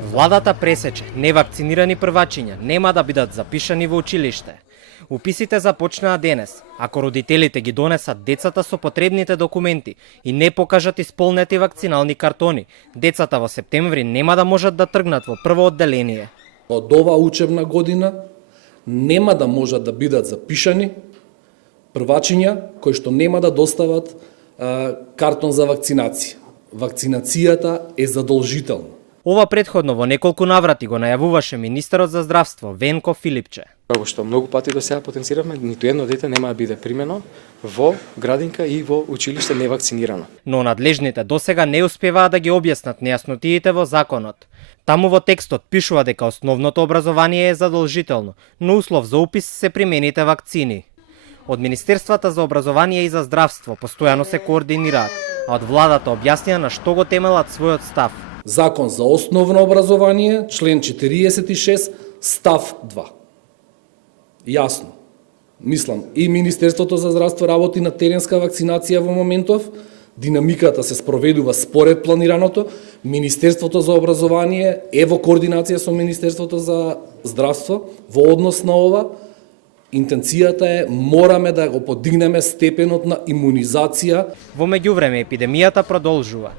Владата пресече невакцинирани првачиња нема да бидат запишани во училиште. Уписите започнаа денес. Ако родителите ги донесат децата со потребните документи и не покажат исполнети вакцинални картони, децата во септември нема да можат да тргнат во прво одделение. Од оваа учебна година нема да можат да бидат запишани првачиња кои што нема да достават картон за вакцинација. Вакцинацијата е задолжителна. Ова претходно во неколку наврати го најавуваше министерот за здравство Венко Филипче. Како што многу пати до сега потенциравме, ниту едно дете нема да биде примено во градинка и во училиште невакцинирано. Но надлежните досега не успеваа да ги објаснат нејаснотиите во законот. Таму во текстот пишува дека основното образование е задолжително, но услов за упис се примените вакцини. Од Министерствата за образование и за здравство постојано се координираат, а од владата објаснија на што го темелат својот став. Закон за основно образование, член 46, став 2. Јасно. Мислам, и Министерството за здравство работи на теренска вакцинација во моментов, динамиката се спроведува според планираното, Министерството за образование е во координација со Министерството за здравство во однос на ова. Интенцијата е мораме да го подигнеме степенот на имунизација. Во меѓувреме епидемијата продолжува.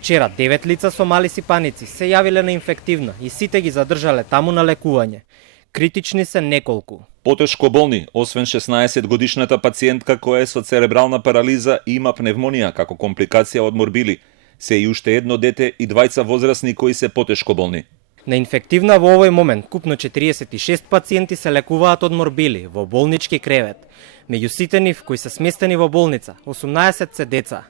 Вчера 9 лица со мали сипаници се јавиле на инфективна и сите ги задржале таму на лекување. Критични се неколку. Потешко болни, освен 16 годишната пациентка која е со церебрална парализа и има пневмонија како компликација од морбили, се и уште едно дете и двајца возрастни кои се потешко болни. На инфективна во овој момент купно 46 пациенти се лекуваат од морбили во болнички кревет. Меѓу сите нив кои се сместени во болница, 18 се деца.